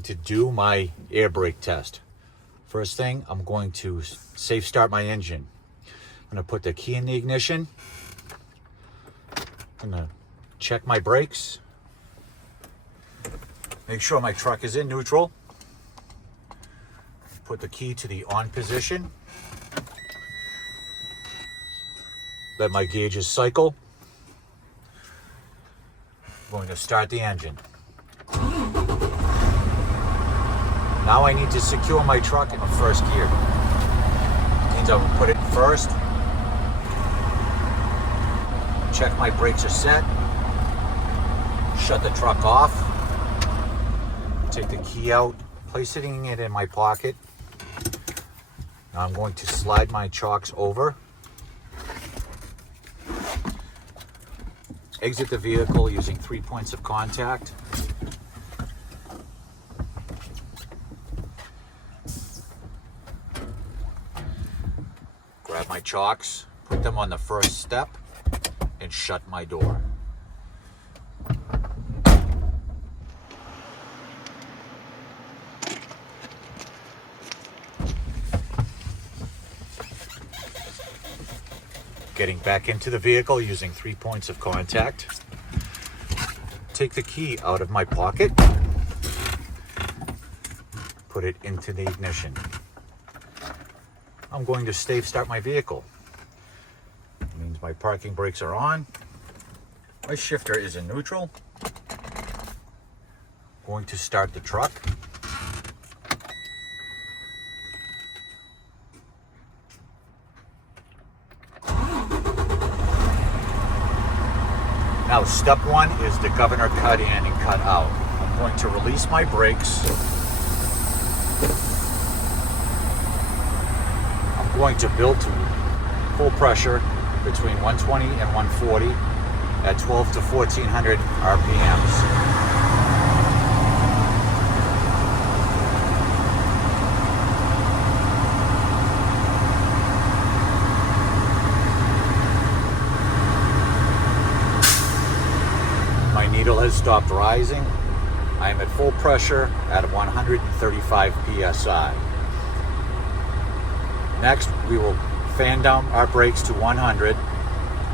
going to do my air brake test. First thing, I'm going to safe start my engine. I'm going to put the key in the ignition. I'm going to check my brakes. Make sure my truck is in neutral. Put the key to the on position. Let my gauges cycle. I'm going to start the engine. Now I need to secure my truck in the first gear. It means I will put it in first. Check my brakes are set. Shut the truck off. Take the key out, placing it in my pocket. Now I'm going to slide my chocks over. Exit the vehicle using 3 points of contact. Grab my chocks, put them on the first step, and shut my door. Getting back into the vehicle using 3 points of contact. Take the key out of my pocket. Put it into the ignition. I'm going to safe start my vehicle. It means my parking brakes are on. My shifter is in neutral. Going to start the truck. Now, step one is the governor cut in and cut out. I'm going to release my brakes. I'm going to build to full pressure between 120 and 140 at 12 to 1400 RPMs. My needle has stopped rising. I am at full pressure at 135 psi. Next, we will fan down our brakes to 100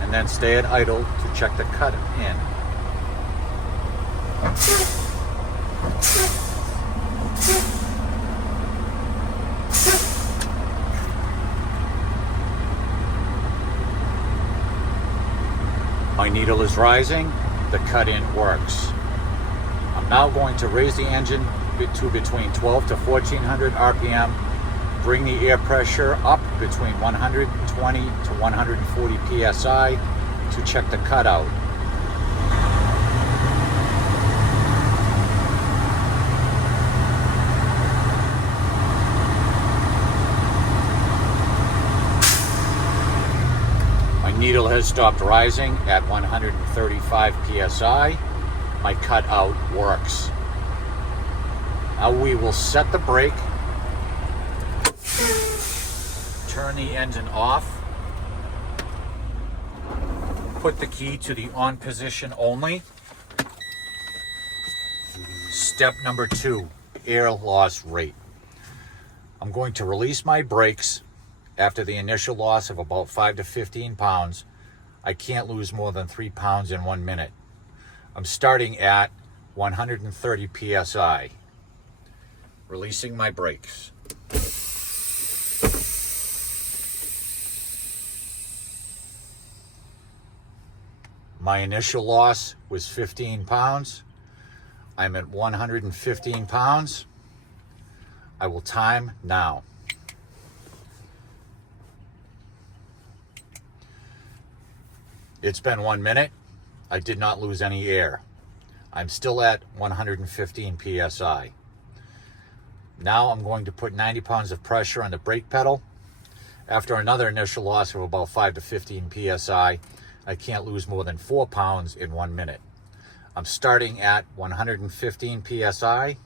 and then stay at idle to check the cut in. My needle is rising. The cut-in works. I'm now going to raise the engine to between 12 to 1400 RPM, bring the air pressure up between 120 to 140 PSI to check the cutout. Needle has stopped rising at 135 psi. My cutout works. Now we will set the brake, turn the engine off, put the key to the on position only. Step number 2, air loss rate. I'm going to release my brakes. After the initial loss of about 5 to 15 pounds, I can't lose more than 3 pounds in 1 minute. I'm starting at 130 psi. Releasing my brakes. My initial loss was 15 pounds. I'm at 115 pounds. I will time now. It's been 1 minute. I did not lose any air. I'm still at 115 psi. Now I'm going to put 90 pounds of pressure on the brake pedal. After another initial loss of about 5 to 15 psi, I can't lose more than 4 pounds in 1 minute. I'm starting at 115 psi.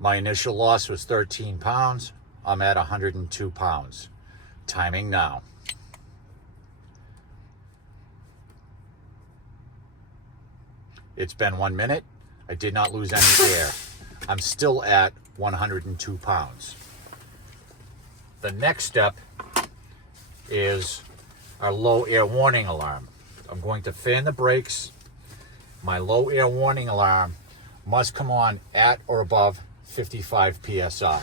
My initial loss was 13 pounds. I'm at 102 pounds. Timing now. It's been 1 minute. I did not lose any air. I'm still at 102 pounds. The next step is our low air warning alarm. I'm going to fan the brakes. My low air warning alarm must come on at or above 55 PSI.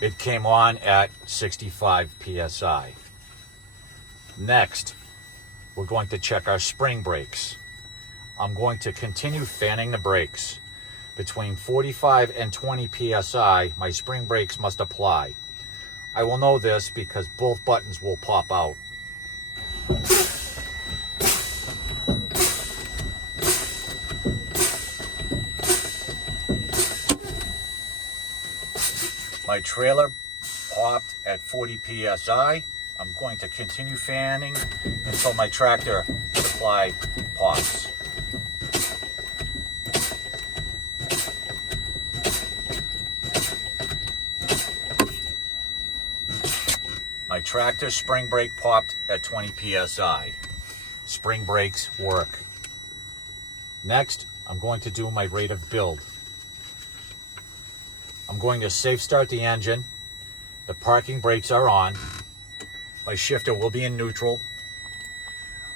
It came on at 65 PSI. Next, we're going to check our spring brakes. I'm going to continue fanning the brakes. Between 45 and 20 PSI, my spring brakes must apply. I will know this because both buttons will pop out. My trailer popped at 40 PSI. I'm going to continue fanning until my tractor supply pops. My tractor spring brake popped at 20 PSI. Spring brakes work. Next, I'm going to do my rate of build. I'm going to safe start the engine. The parking brakes are on. My shifter will be in neutral.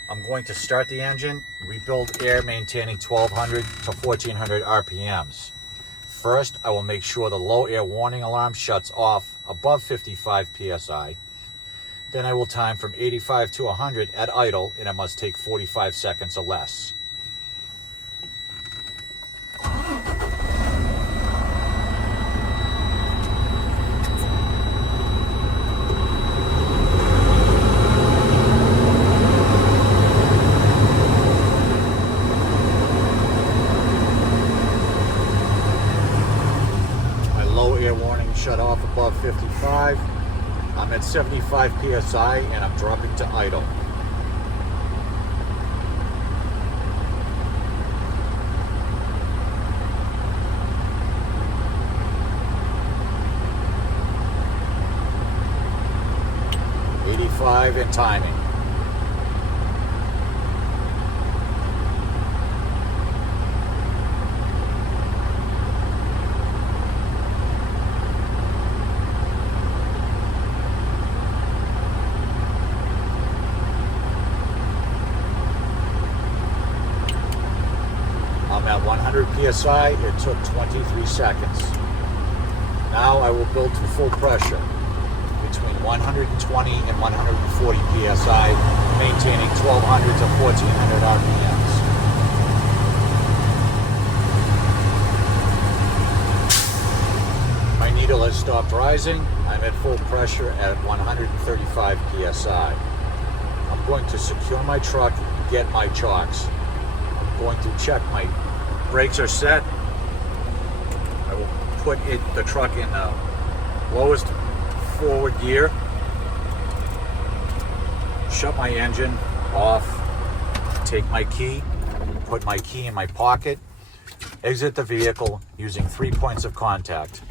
I'm going to start the engine, rebuild air, maintaining 1200 to 1400 RPMs. First, I will make sure the low air warning alarm shuts off above 55 PSI. Then I will time from 85 to 100 at idle, and it must take 45 seconds or less. Shut off above 55. I'm at 75 PSI and I'm dropping to idle. '85 and timing. At 100 PSI, it took 23 seconds. Now I will build to full pressure between 120 and 140 PSI, maintaining 1200 to 1400 RPMs. My needle has stopped rising. I'm at full pressure at 135 PSI. I'm going to secure my truck, get my chocks. I'm going to check my brakes are set. I will put the truck in the lowest forward gear. Shut my engine off. Take my key. Put my key in my pocket. Exit the vehicle using 3 points of contact.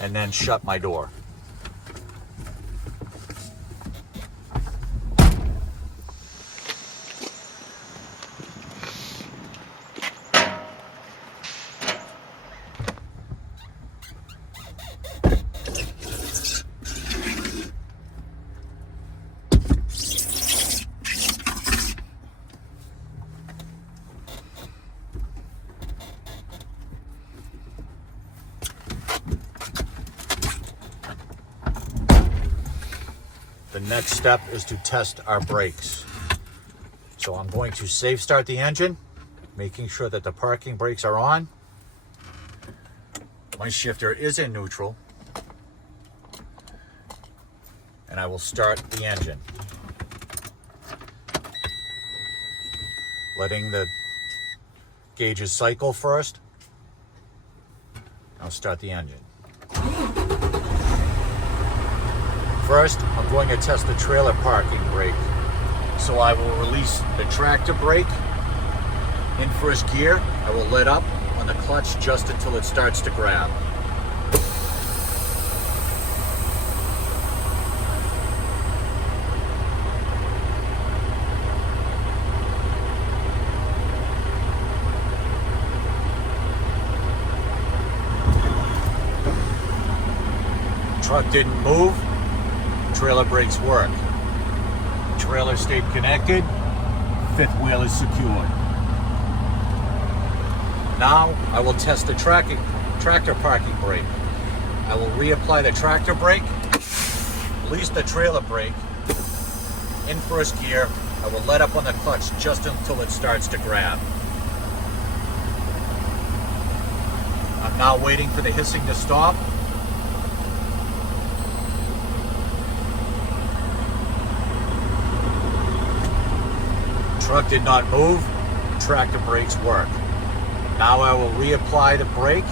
And then shut my door. The next step is to test our brakes. So I'm going to safe start the engine, making sure that the parking brakes are on. My shifter is in neutral. And I will start the engine. Letting the gauges cycle first. I'll start the engine. First, I'm going to test the trailer parking brake. So I will release the tractor brake in first gear. I will let up on the clutch just until it starts to grab. Truck didn't move, trailer brakes work. Trailer stayed connected, fifth wheel is secured. Now I will test the tractor parking brake. I will reapply the tractor brake, release the trailer brake, in first gear. I will let up on the clutch just until it starts to grab. I'm now waiting for the hissing to stop. Truck did not move, tractor brakes work. Now I will reapply the brake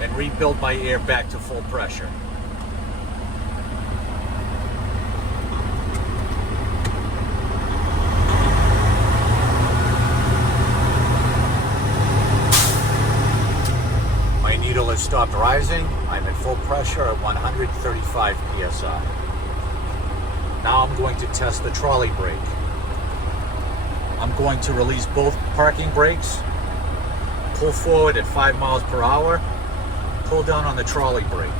and rebuild my air back to full pressure. My needle has stopped rising. I'm at full pressure at 135 psi. Now I'm going to test the trolley brake. I'm going to release both parking brakes, pull forward at 5 miles per hour, pull down on the trolley brake.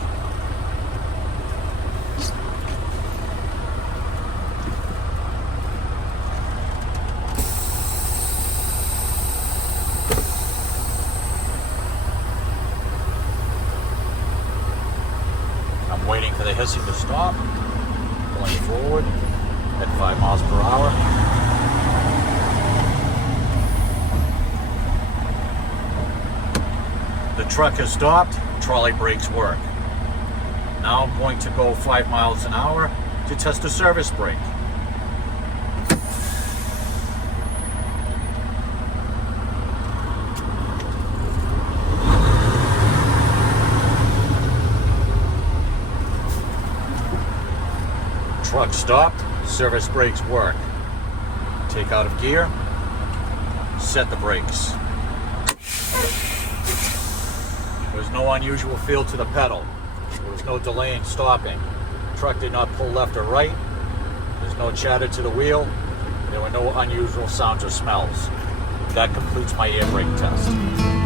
I'm waiting for the hissing to stop. Pulling forward at 5 miles per hour. The truck has stopped, trolley brakes work. Now I'm going to go 5 miles an hour to test the service brake. Truck stopped, service brakes work. Take out of gear, set the brakes. There's no unusual feel to the pedal. There was no delay in stopping. Truck did not pull left or right. There's no chatter to the wheel. There were no unusual sounds or smells. That completes my air brake test.